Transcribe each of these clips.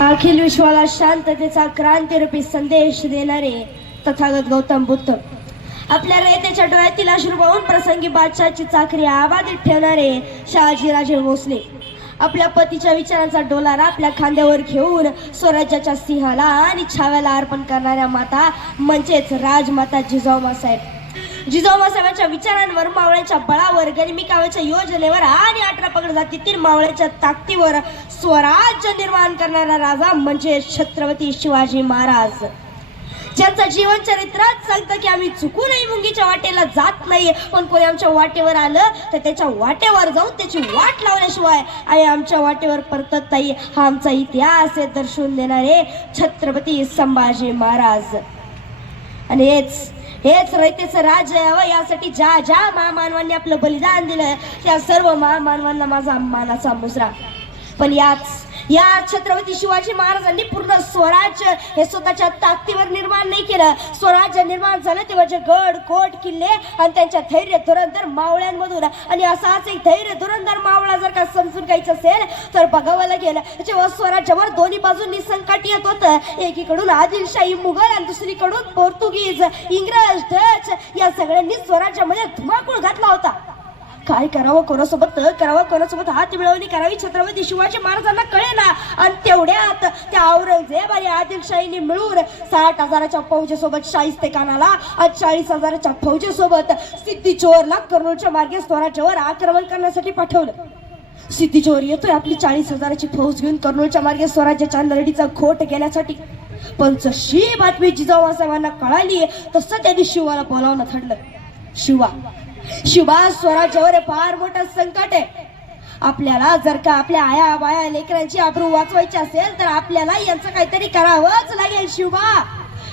अखिल विश्वाला शांततेचा क्रांतीरूपी संदेश देणारे तथागत गौतम बुद्ध, आपल्या रयतेच्या डोळ्यातील अश्रू पाहून प्रसंगी बादशाहची चाकरी आबादित ठेवणारे शहाजीराजे भोसले, आपल्या पतीच्या विचारांचा डोलारा आपल्या खांद्यावर घेऊन स्वराज्याच्या सिंहाला आणि छाव्याला अर्पण करणाऱ्या माता म्हणजेच राजमाता जिजाऊमासाहेब. जिजाऊमासाहेबांच्या विचारांवर, मावळ्यांच्या बळावर, गनिमी योजनेवर आणि 18 पगड जातीतील मावळ्यांच्या ताकदीवर स्वराज्य निर्माण करणारा राजा म्हणजे छत्रपती शिवाजी महाराज, ज्यांचं जीवन चरित्रात सांगतं की आम्ही चुकूनही मुंगीच्या वाटेला जात नाही, पण कोणी आमच्या वाटेवर आलं तर त्याच्या वाटेवर जाऊन त्याची वाट लावल्याशिवाय आणि आमच्या वाटेवर परतत नाही, हा आमचा इतिहास आहे दर्शवून देणारे छत्रपती संभाजी महाराज. आणि हेच रयतेचं राज्य यावं यासाठी ज्या ज्या महामानवांनी आपलं बलिदान दिलं त्या सर्व महामानवांना माझा मानाचा मुजरा. पण या छत्रपती शिवाजी महाराजांनी पूर्ण स्वराज्य हे स्वतःच्या ताकदीवर निर्माण नाही केलं. स्वराज्य निर्माण झालं तेव्हा जे गड कोट किल्ले आणि त्यांच्या धैर्य धुरंधर मावळ्यांमधून, आणि असाच एक धैर्य धुरंधर मावळा जर का समजून घ्यायचं असेल तर बघावं लागेल जेव्हा स्वराज्यावर दोन्ही बाजूंनी संकट येत होतं, एकीकडून आदिलशाही मुघल आणि दुसरीकडून पोर्तुगीज, इंग्रज, डच या सगळ्यांनी स्वराज्यामध्ये धुमाकूळ घातला होता. काय करावं, कोणासोबत करावं, कोणासोबत हात मिळवणी करावी छत्रपती शिवाजी महाराजांना कळेना. आणि तेवढ्यात त्या औरंगजेब आणि आदिलशाहीने मिळून 60,000च्या फौजेसोबत शाहिस्तेखानाला आणि 40,000च्या फौजेसोबत सिद्दीचोरला कर्नूलच्या मार्गे स्वराज्यावर आक्रमण करण्यासाठी पाठवलं. सिद्दीचोर येतोय आपली 40,000ची फौज घेऊन कर्नूलच्या मार्गे स्वराज्याच्या लढीचा घोट घेण्यासाठी. पण जशी बातमी जिजाऊसाहेबांना कळाली तसं त्यांनी शिवाला बोलावणं ठरलं. शिवा स्वराज्यावर फार मोठं संकट आहे. आपल्याला जर का आपल्या आया बाया लेकरांची आबरू वाचवायची असेल तर आपल्याला यांचं काहीतरी करावंच लागेल.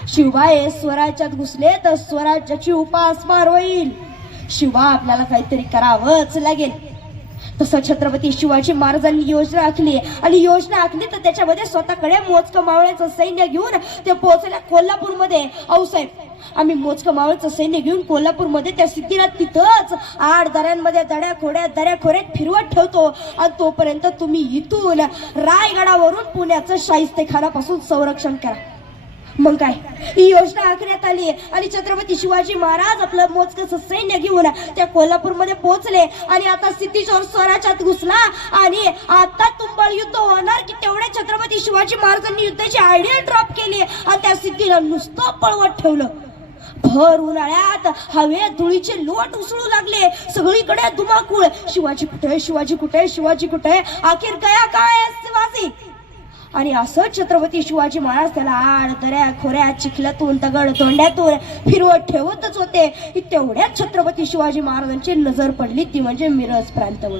शिवा हे स्वराज्यात घुसले तर स्वराज्याची उपासमार होईल. शिवा आपल्याला काहीतरी करावंच लागेल. तसं छत्रपती शिवाजी महाराजांनी योजना आखली आणि योजना आखली तर त्याच्यामध्ये स्वतःकडे मोजकं मावळ्याचं सैन्य घेऊन ते पोहोचल्या कोल्हापूरमध्ये. औसाहेब, आम्ही मोजकं मावळचं सैन्य घेऊन कोल्हापूरमध्ये त्या सिद्धीला तिथंच आड दऱ्यांमध्ये दऱ्याखोऱ्यात फिरवत ठेवतो आणि तोपर्यंत तुम्ही इथून रायगडावरून पुण्याचं शाहिस्तेखानापासून संरक्षण करा. मग काय, ही योजना आखण्यात आली आणि छत्रपती शिवाजी महाराज आपलं मोजकं सैन्य घेऊन त्या कोल्हापूरमध्ये पोहोचले. आणि आता सिद्धीचोर स्वराज्यात घुसला आणि आता तुंबळ युद्ध होणार की तेवढे छत्रपती शिवाजी महाराजांनी युद्धाची आयडिया ड्रॉप केली आणि त्या सिद्धीला नुसतं पळवत ठेवलं. भर उन्हाळ्यात हवेत धुळीचे लोट उसळू लागले, सगळीकडे धुमाकूळ. शिवाजी कुठे, शिवाजी कुठे, शिवाजी कुठे, अखेर गया काय शिवाजी. आणि असं छत्रपती शिवाजी महाराज त्याला आड दऱ्या खोऱ्यात चिखलातून दगड धोंड्यातून फिरवत ठेवतच होते. तेवढ्यात छत्रपती शिवाजी महाराजांची नजर पडली ती म्हणजे मिरज प्रांतावर.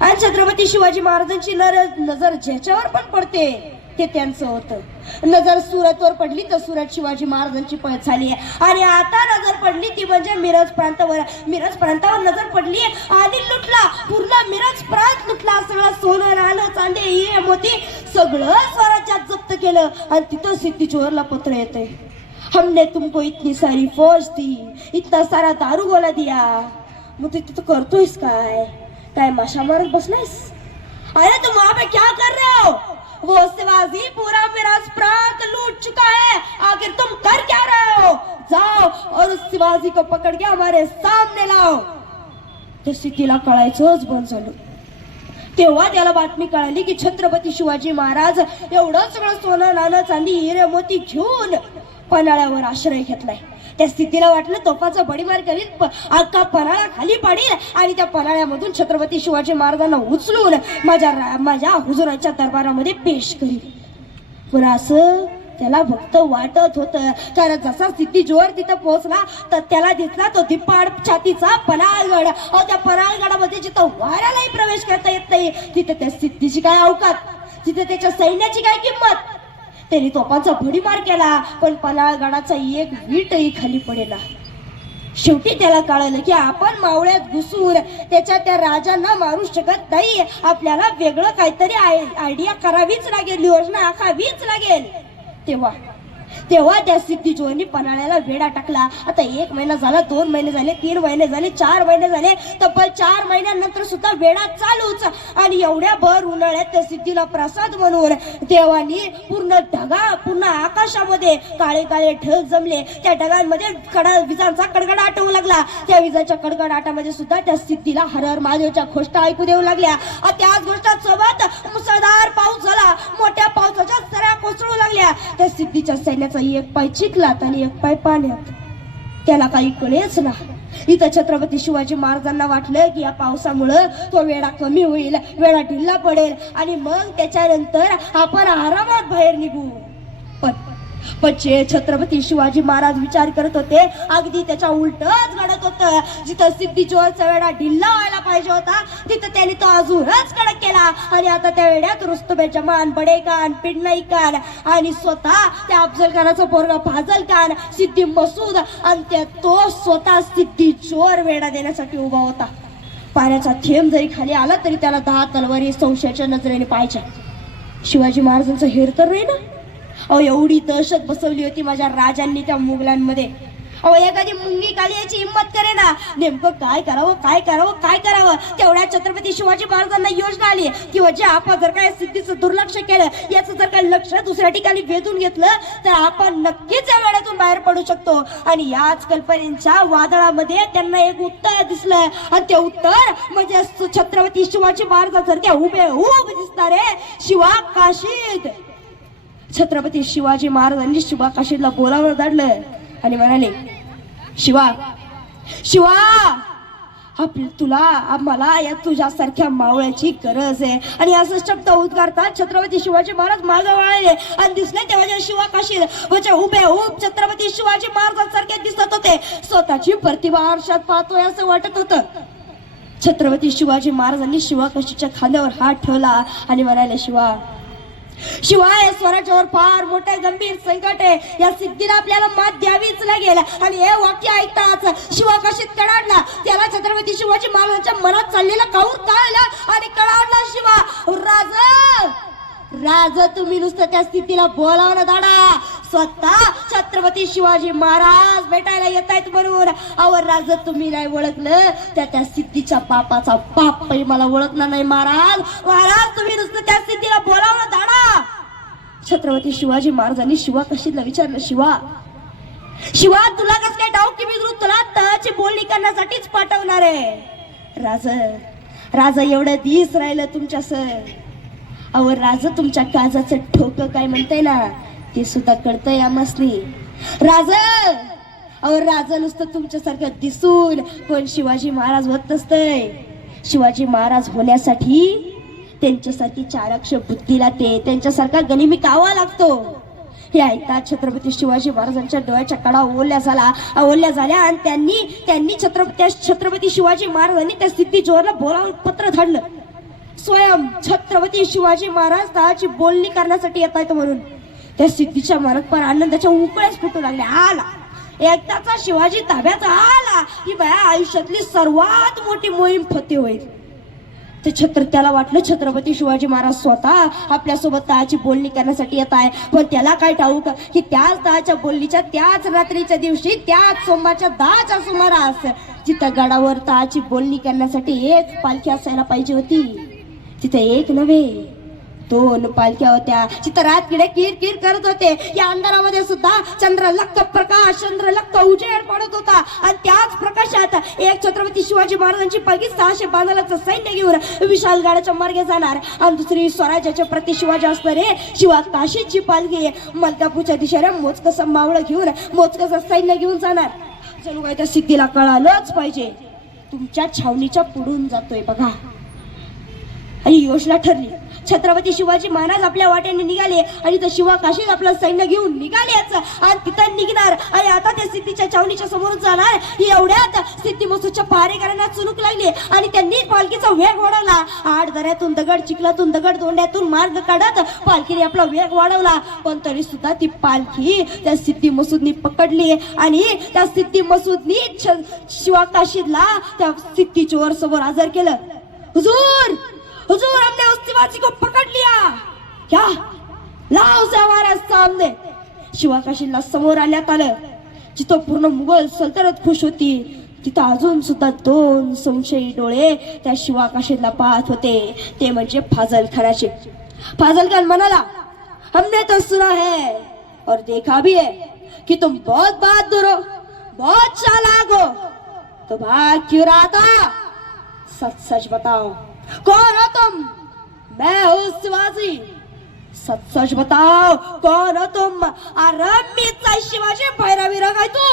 आणि छत्रपती शिवाजी महाराजांची नजर ज्याच्यावर पण पडते ते त्यांचं होतं. नजर सुरतवर पडली तर सुरत शिवाजी महाराजांची पळ झाली. आणि आता नजर पडली ती म्हणजे मिरज प्रांतावर नजर पडली आणि लुटला पूर्ण मिरज प्रांत लुटला. सगळं सोनं नाणं चांदी हे मोती सगळं स्वराज्यात जप्त केलं. आणि तिथं सिद्धीचोरला पत्र येतंय, हमने तुमको इतनी सारी फौज दी, इतना सारा दारू गोला दिया, मग तू तिथं करतोयस काय माशा मारत बसलायस? अरे तुम वहां पे क्या कर रहे हो? वो शिवाजी पूरा मिराज प्रांत लूट चुका है, आखिर तुम कर क्या रहे हो? जाओ और उस शिवाजी को पकड़ के हमारे सामने लाओ. ते सिद्धीला कळायचंच बंद झालं. तेव्हा त्याला बातमी कळाली की छत्रपती शिवाजी महाराज एवढं सगळं सोनं नाणं चांदी हिरे मोती घेऊन पन्हाळ्यावर आश्रय घेतलाय. त्या स्थितीला वाटलं तोफाचा बडीमार करीत अख्खा पन्हाळा खाली पाडील आणि त्या पन्हाळ्यामधून छत्रपती शिवाजी महाराजांना उचलून माझ्या हुजुराच्या दरबारामध्ये पेश करील. पण असं त्याला फक्त वाटत होतं, कारण जसा सिद्धीचोर तिथं पोहोचला तर त्याला दिसला तो धिप्पाड छातीचा पन्हाळगड. त्या पन्हाळगडामध्ये जिथं वाऱ्यालाही प्रवेश करता येत नाही तिथे त्या सिद्धीची काय अवकात, तिथे त्याच्या सैन्याची काय किंमत. त्यांनी तोफांचा भडीमार केला पण पन्हाळगडाचा एक वीटही खाली पडेना. शेवटी त्याला कळलं की आपण मावळ्यात घुसून त्या राजांना मारू शकत नाही, आपल्याला वेगळं काहीतरी आयडिया करावीच लागेल, योजना आखावीच लागेल. तेव्हा त्या सिद्धी जोरनी पन्हाळ्याला वेढा टाकला. आता 1 महिना झाला, 2 महिने झाले, 3 महिने झाले, 4 महिने झाले, तब्बल 4 महिन्यानंतर सुद्धा वेढा चालूच. आणि एवढ्या भर उन्हाळ्यात त्या सिद्धीला प्रसाद म्हणून देवानी पूर्ण आकाशामध्ये काळे काळे ढग जमले. त्या ढगांमध्ये विजांचा कडकडाट होऊ लागला. त्या विजांच्या कडकडाटामध्ये सुद्धा त्या सिद्धीला हर हर महादेवच्या घोषणा ऐकू देऊ लागल्या. त्याच गोष्टासोबत मुसळधार पाऊस झाला. मोठ्या पावसाच्या सऱ्या कोसळू लागल्या. त्या सिद्धीच्या सैन्याचा एक पाय चिखलात आणि एक पाय पाण्यात. त्याला काही कळेच ना. इथं छत्रपती शिवाजी महाराजांना वाटलं की या पावसामुळं तो वेळा कमी होईल, वेळा ढिल्ला पडेल आणि मग त्याच्यानंतर आपण आरामात बाहेर निघू. पण छत्रपती शिवाजी महाराज विचार करत होते अगदी त्याच्या उलटच घडत होतं. जिथं सिद्धी जोरचा वेळा ढिल्ला व्हायला पाहिजे होता तिथं त्यांनी तो अजूनच कडक केला. आणि आता त्या वेळात रुस्तुम जमान, बडे खान, पिडनाई खान आणि स्वतः त्या अफजल खानाचा पोरगा फाजल खान, सिद्धी मसूद आणि तो स्वतः सिद्धी जोर वेढा देण्यासाठी उभा होता. पाण्याचा थेंब जरी खाली आला तरी त्याला 10 तलवारी संशयाच्या नजरेने पाहायच्या. शिवाजी महाराजांचं हेर तर नाही ना. एवढी दहशत बसवली होती माझ्या राजांनी त्या मुघलांमध्ये. एखादी मुंगी काली याची हिंमत करे ना. नेमकं काय करावं. तेवढ्या छत्रपती शिवाजी महाराजांना योजना आली की जे आपण जर काय सिद्धीचं दुर्लक्ष केलं, याचं जर काय लक्ष दुसऱ्या ठिकाणी वेधून घेतलं तर आपण नक्कीच या वेळातून बाहेर पडू शकतो. आणि याच कल्पनेच्या वादळामध्ये त्यांना एक उत्तर दिसलं. आणि ते उत्तर म्हणजे छत्रपती शिवाजी महाराजांसारख्या उभे दिसणारे शिवा काशीद. छत्रपती शिवाजी महाराजांनी शिवा काशीदला बोलावं धाडलं आणि म्हणाले, शिवा मला या तुझ्यासारख्या मावळ्याची गरज आहे. आणि असं शब्द उद्गारतात छत्रपती शिवाजी महाराज मागे वळाले आणि दिसले तेव्हा शिवा काशीद म्हणजे उभे छत्रपती शिवाजी महाराजांसारखे दिसत होते. स्वतःची प्रतिभा आरशात पाहतोय असं वाटत होतं. छत्रपती शिवाजी महाराजांनी शिवा काशीदच्या खांद्यावर हात ठेवला आणि म्हणाले, शिवा या स्वराज्यावर फार मोठे गंभीर संकट आहे. या सिद्धीला आपल्याला मात द्यावीच लागेल. आणि हे वाक्य ऐकताच शिवा काशीद कडाडला. त्याला छत्रपती शिवाजी महाराजांच्या मनात चाललेला काऊर कळलं आणि कडाडला. शिवा राज तुम्ही नुसतं त्या स्थितीला बोलावलं दाडा. स्वतः छत्रपती शिवाजी महाराज भेटायला येत आहेत म्हणून राज तुम्ही नाही ओळखलं त्या सिद्धीच्या बापाचा बाप मला ओळखणार नाही. महाराज तुम्ही नुसतं त्या स्थितीला बोलावलं दाडा. छत्रपती शिवाजी महाराजांनी शिवा काशीदला विचारलं, शिवा तुला कस काय डाव की मी तुला तळाची बोलणी करण्यासाठीच पाठवणार आहे. राज एवढं दिस राहिलं तुमच्या राज तुमच्या काजाचं ठोकं काय म्हणतंय ना ते सुद्धा कळतंय आम्हासनी. राज नुसतं तुमच्यासारखं दिसून पण शिवाजी महाराज होत नसतंय. शिवाजी महाराज होण्यासाठी त्यांच्यासारखी चाणक्य बुद्धी लागते, त्यांच्यासारखा गनिमी कावा लागतो. हे ऐकतात छत्रपती शिवाजी महाराजांच्या डोळ्याच्या कडा ओल्या झाल्या आणि त्यांनी छत्रपती शिवाजी महाराजांनी त्या सिद्धी जोरला बोलावून पत्र धाडलं. स्वयं छत्रपती शिवाजी महाराज तळाची बोलणी करण्यासाठी येत आहेत म्हणून त्या सिद्धीच्या मनात पण आनंदाच्या उकळ्याच फुटू लागल्या. एकदाचा शिवाजी ताब्यात आला की माझ्या आयुष्यातली सर्वात मोठी मोहीम फते होईल. त्याला वाटलं छत्रपती शिवाजी महाराज स्वतः आपल्यासोबत तळाची बोलणी करण्यासाठी येत आहे. पण त्याला काय ठाऊक की त्याच तळाच्या बोलणीच्या त्याच रात्रीच्या दिवशी त्याच सोमवारच्या 10च्या सुमारास जिथं गडावर तळाची बोलणी करण्यासाठी एक पालखी असायला पाहिजे होती तिथे एक नव्हे 2 पालख्या होत्या. जिथं रात किडे किर करत होते. या अंधारामध्ये सुद्धा चंद्र लख्ख उजेड पडत होता. आणि त्याच प्रकाशात एक छत्रपती शिवाजी महाराजांची पालखी 600 बांधलाचं सैन्य घेऊन विशाल गडाच्या मार्गे जाणार आणि दुसरी स्वराज्याचे प्रति शिवाजी असणारे शिवा काशीदची पालखी मलकापूरच्या दिशेने मोजकसं मावळं घेऊन मोजकसं सैन्य घेऊन जाणार. जणू काय त्या सिद्धीला कळालंच पाहिजे तुमच्या छावणीच्या पुढून जातोय बघा. आणि योजना ठरली. छत्रपती शिवाजी महाराज आपल्या वाटेने निघाले आणि तर शिवा काशीद आपलं सैन्य घेऊन निघालेच आणि तिथं निघणार आणि आता त्या सिद्धीच्या छावणीच्या समोर जाणार. एवढ्यात सिद्धी मसूदच्या पहारेकरांना चुलूक लागली आणि त्यांनी पालखीचा वेग वाढवला. 8 दऱ्यातून दगड, चिखलातून दगड, दोंड्यातून मार्ग काढत पालखीने आपला वेग वाढवला. पण तरी सुद्धा ती पालखी त्या सिद्धी मसूदनी पकडली आणि त्या सिद्धी मसूदनी शिवा काशीदला त्या सिद्धी चोर समोर हजर केलं. हुजूर हमने उस शिवाजी को पकड़ लिया. क्या? लाओ उसे हमारे सामने. शिवाकाशीला समोर आणण्यात आलं. जिथं पूर्ण मुघल सल्तनत खुश होती, तिथं अजून सुद्धा दोन संशयी डोळे त्या शिवाकाशीला पाहत होते, ते म्हणजे फाजल खानाचे. फाजल खान म्हणाला, हमने तो सुना है और देखा भी है कि तुम बहुत बहादुर हो, बहुत चालाक हो, तो भाग क्यों रहा था? सच सच बताओ, कौन हो तुम? मैं हूँ शिवाजी. सच सच बताओ, कौन हो तुम? अरे मीच शिवाजी भैरवी काय तू?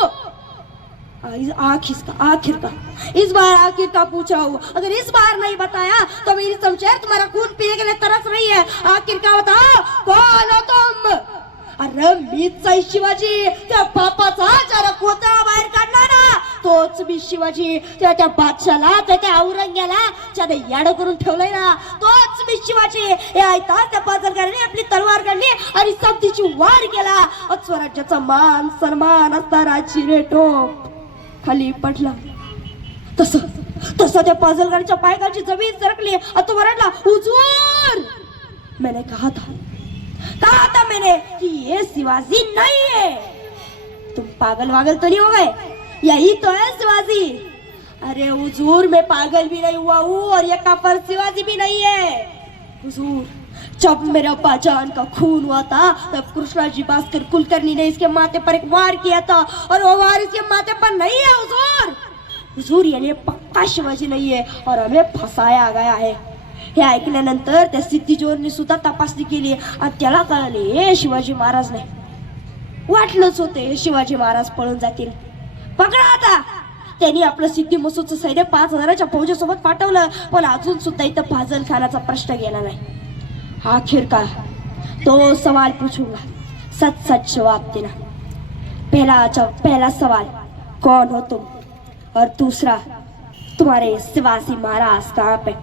आखिर का इस बार आखिर का पूछा हूँ. अगर इस बार नहीं बताया तो मेरी शमशेर तुम्हारा खून पीने के लिए तरस रही है. आखिर का बताओ, कौन हो तुम? अरे मीच शिवाजी, त्या बापाचा जरा कोतळा बाहेर काढला ना, तोच मी शिवाजी. त्या बादशाला, त्या औरंग्याला ज्याने याड करून ठेवलंय ना, तोच मी शिवाजी. हे ऐकता त्या बाजारगाराने आपली तलवार काढली आणि समतीची वार केला. स्वराज्याचा मान सन्मान असताना चिरेटोप खाली पडला. तसं त्या पाजलगाडीच्या पायखालची जमीन सरकली. तो वरडला, हुजूर, मैंने कहा था मैंने कि ये शिवाजी नहीं है. तुम पागल वागल तो नहीं हो गए? यही तो है शिवाजी. अरे हुजूर, मैं पागल भी नहीं हुआ हूँ और ये काफर शिवाजी भी नहीं है. हुजूर, जब मेरा बाजान का खून हुआ था तब कृष्णाजी भास्कर कुलकर्णी ने इसके माथे पर एक वार किया था और वो वार इसके माथे पर नहीं है. हुजूर, हुजूर यानी पक्का शिवाजी नाही आहे और हमें फसाया गया है. हे ऐकल्यानंतर त्या सिद्धिजोरने सुद्धा तपासणी केली आणि त्याला कळले हे शिवाजी महाराज नाही. वाटलंच होते शिवाजी महाराज पळून जातील. पकडा आता. त्यांनी आपलं सिद्धी मसूदचं सैन्य 5000च्या फौजेसोबत पाठवलं, पण अजून सुद्धा इथं फाजल खानाचा प्रश्न गेला नाही. आखिरकार तो सवाल पूछूंगा, सच सच जवाब देना. पहला सवाल, कौन हो तुम? और दूसरा, तुम्हारे शिवाजी महाराज कहाँ पे?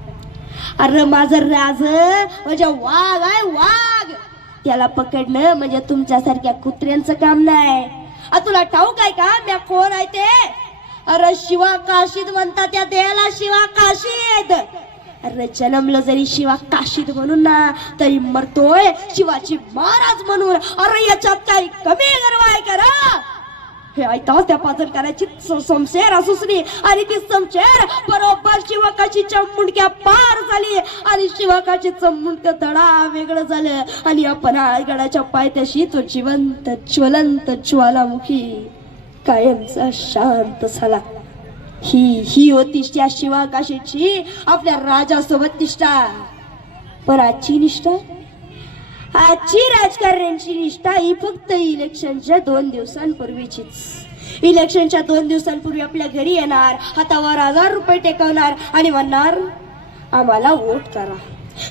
अरे माझं राज म्हणजे वाघ आहे, वाघ. त्याला पकडणं म्हणजे तुमच्यासारख्या कुत्र्यांचं काम नाही. तुला ठाऊक आहे का मी कोण आहे ते? अरे शिवा काशीद म्हणतात त्या देवाला, शिवा काशीद. अरे जन्मलं जरी शिवा काशीद म्हणून ना, तरी मरतोय शिवाजी महाराज म्हणून. अरे याच्यात काही कमी गर्व आहे का रे? हे ऐकताच त्या पाजलगाराची शमशेर सुचली आणि ती शमशेर बरोबर शिवाकाशीच्या मुंडक्या पार झाली आणि शिवाकाशीचं मुंडक धडा वेगळं झालं आणि आपण गडाच्या पायथ्याशी तो जिवंत ज्वलंत ज्वालामुखी कायमचा शांत झाला. ही होती त्या शिवाकाशीची आपल्या राजासोबत निष्ठा. पण आजची निष्ठा, आजची राजकारण्यांची निष्ठा ही फक्त इलेक्शनच्या 2 दिवसांपूर्वीचीच. इलेक्शनच्या 2 दिवसांपूर्वी आपल्या घरी येणार, हातावर 1000 रुपये टेकवणार आणि म्हणणार आम्हाला वोट करा.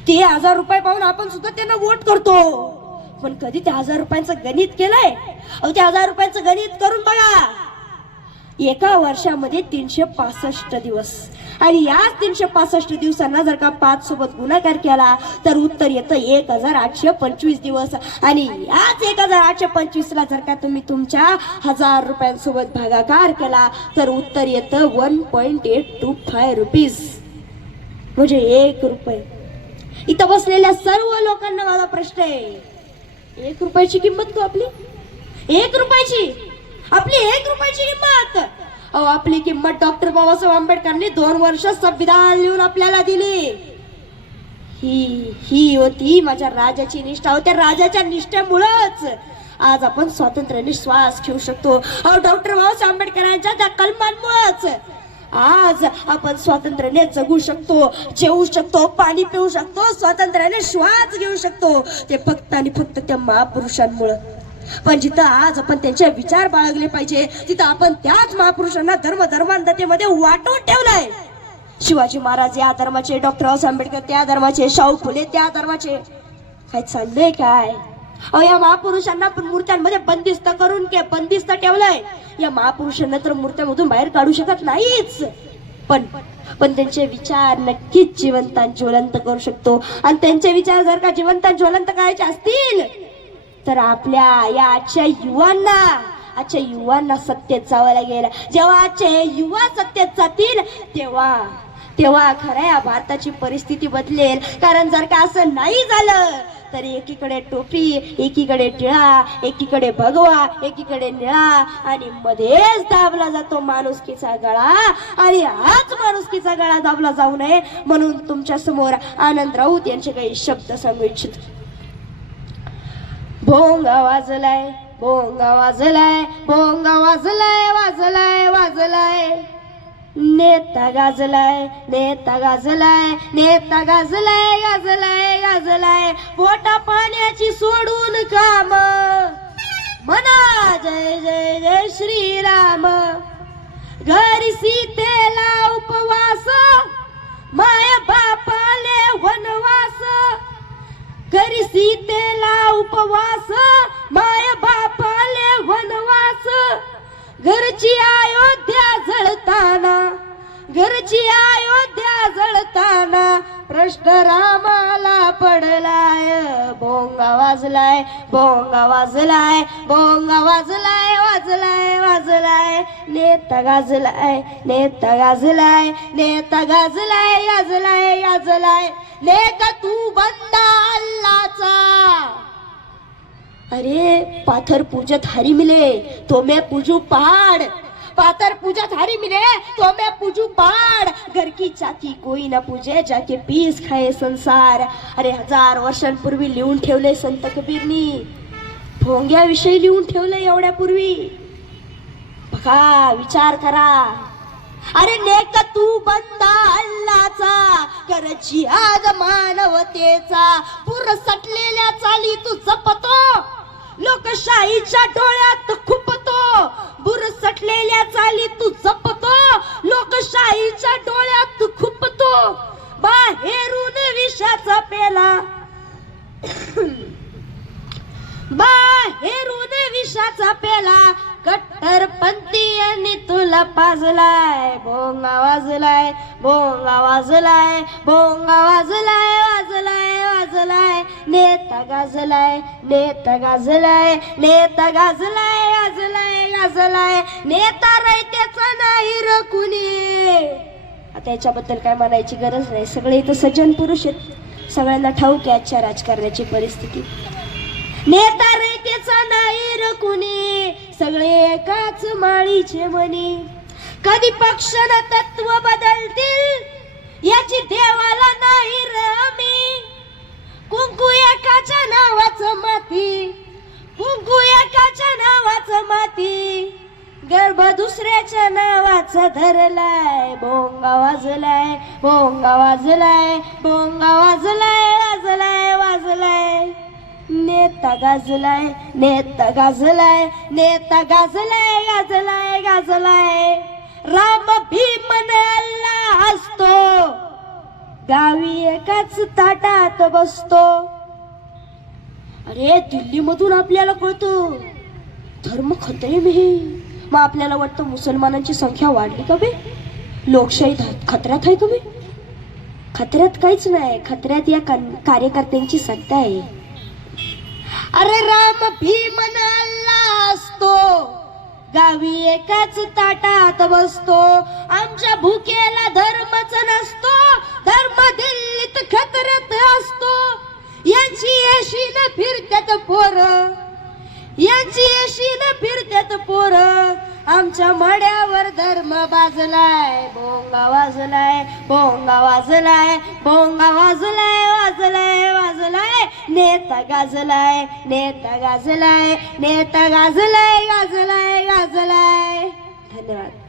ते 1000 रुपये पाहून आपण सुद्धा त्यांना वोट करतो. पण कधी त्या 1000 रुपयांचं गणित केलंय? त्या 1000 रुपयांचं गणित करून बघा. एका वर्षामध्ये 365 दिवस आणि याच 365 दिवसांना जर का 5 सोबत गुणाकार केला तर उत्तर येतं 1825 दिवस. आणि याच 1825 ला जर का तुम्ही तुमच्या 1000 रुपयांसोबत भागाकार केला तर उत्तर येतं 1.825 रुपीज, म्हणजे 1 रुपये. इथं बसलेल्या सर्व लोकांना माझा प्रश्न आहे, 1 रुपयाची किंमत का आपली? 1 रुपयाची आपली 1 रुपयाची किंमत. आपली किंमत डॉक्टर बाबासाहेब आंबेडकरांनी 2 वर्ष संविधान लिहून आपल्याला दिली. ही होती माझ्या राजाची निष्ठा. होत्या राजाच्या निष्ठेमुळेच आज आपण स्वातंत्र्याने श्वास घेऊ शकतो. डॉक्टर बाबासाहेब आंबेडकरांच्या त्या कलमांमुळेच आज आपण स्वातंत्र्याने जगू शकतो, जेवू शकतो, पाणी पिऊ शकतो, स्वातंत्र्याने श्वास घेऊ शकतो. ते फक्त आणि फक्त त्या महापुरुषांमुळे. पण जिथं आज आपण त्यांचे विचार बाळगले पाहिजे तिथं आपण त्याच महापुरुषांना धर्मांधतेमध्ये वाटून ठेवलंय. शिवाजी महाराज या धर्माचे, डॉक्टर बाबासाहेब आंबेडकर त्या धर्माचे, शाहू फुले त्या धर्माचे. काय चाललंय काय? या महापुरुषांना पण मूर्त्यांमध्ये बंदिस्त ठेवलंय. या महापुरुषांना तर मूर्त्यामधून बाहेर काढू शकत नाहीच, पण त्यांचे विचार नक्कीच जिवंत ज्वलंत करू शकतो. आणि त्यांचे विचार जर का जिवंत ज्वलंत करायचे असतील तर आपल्या या आजच्या युवांना सत्तेत जावं लागेल. जेव्हा आजचे युवा सत्तेत जातील तेव्हा खऱ्या या भारताची परिस्थिती बदलेल. कारण जर का असं नाही झालं तर एकीकडे टोपी, एकीकडे टिळा, एकीकडे भगवा, एकीकडे निळा आणि मध्येच दाबला जातो माणुसकीचा गळा. आणि हाच माणुसकीचा गळा दाबला जाऊ नये म्हणून तुमच्या समोर आनंद राऊत यांचे काही शब्द सांगू इच्छितो. भोंगा वाजलाय, भोंगा वाजलाय, भोंगा वाजलाय, वाजलाय वाजलाय. नेता गाजलाय, नेता गाजलाय, नेता गाजलाय, गाजलाय गाजलाय. पोटा पाण्याची सोडून काम म्हणा जय जय जय श्रीराम. घरी सीतेला उपवास, माया बापाले वनवास. घरी सीतेला उपवास, माया बापाले वनवास. घरची अयोध्या जळताना, घरची अयोध्या जळताना प्रश्न रामाला पडलाय. भोंगा वाजलाय, भोंगा वाजलाय, भोंगा वाजलाय, वाजलाय वाजलाय. नेता गाजलाय, नेता गाजलाय, नेता गाजलाय, गाजलाय गाजलाय. लेका तू बंदा अल्लाचा. अरे पाथर पूजत हरी मिले तो मैं पूजू पहाड़. पाथर पूजत हरी मिले तो मैं पूजू पहाड़. घर की चाकी कोई ना पूजे, जाके पीस खाए संसार. अरे 1000 वर्षांपूर्वी लिहून ठेवले संत कबीरनी. भोंग्याविषयी लिहून ठेवलं एवढ्यापूर्वी. बघा, विचार करा. अरे नेक तू बंदा अल्लाचा, कर जिहाद मानवतेचा. पूर सटलेल्या चाली तू जपतो, लोकशाहीच्या डोळ्यात खुपतो. बुर सटलेल्या चाली तू जपतो, लोकशाहीच्या डोळ्यात खुपतो. बाहेरून विषाचा पेला, बाहेरून विषाचा पेला. कट्टरपंथीयांनी तुला पाजलाय. भोंगा वाजलाय, भोंगा वाजलाय, भोंगा वाजलाय, वाजलाय वाजलाय. नेता गाजलाय, नेता गाजलाय, नेता गाजलाय, गाजलाय गाजलाय. नेता रयतेचा नाही र कुणी. आता याच्याबद्दल काय म्हणायची गरज नाही. सगळे इथं सज्जन पुरुष आहेत, सगळ्यांना ठाऊक आहे आजच्या राजकारणाची परिस्थिती. नेता रयतेचा नाही र कुणी, सगळे एकाच माळीचे मनी. कधी पक्ष न तत्व बदलतील याची देवाला नाही र आम्ही. कुंकू एकाच्या नावाचं माती, कुंकू एकाच्या नावाचं माती. गर्भ दुसऱ्याच्या नावाचा धरलाय. भोंगा वाजलाय, भोंगा वाजलाय, भोंगा वाजलाय, वाजलाय वाजलाय. नेता गाजलाय, नेता गाजलाय, नेता गाजलाय, गाजलाय गाजलाय. राम भीम अल्लाह असतो, गावी एकाच ताटात बसतो. अरे दिल्ली मधून आपल्याला कळतं धर्म खतरे में है. मग आपल्याला वाटतं मुसलमानांची संख्या वाढली का बे, लोकशाही खतऱ्यात आहे का बे. खतऱ्यात काहीच नाही, खतऱ्यात या कार्यकर्त्यांची सत्ता आहे. अरे राम भीम अल्लाह असतो, गावी एकाच ताटात बसतो. आमच्या भुकेला धर्मच नसतो, धर्म दिल्लीत खतऱ्यात असतो. यांची येशीन फिरत्यात पोर, यांची येशीन फिरत्यात पोर. आमच्या मड्यावर धर्म बाजलाय. भोंगा वाजलाय, भोंगा वाजलाय, भोंगा वाजलाय, वाजलाय वाजलाय. नेता गाजलाय, नेता गाजलाय, नेता गाजलाय, गाजलाय गाजलाय. धन्यवाद.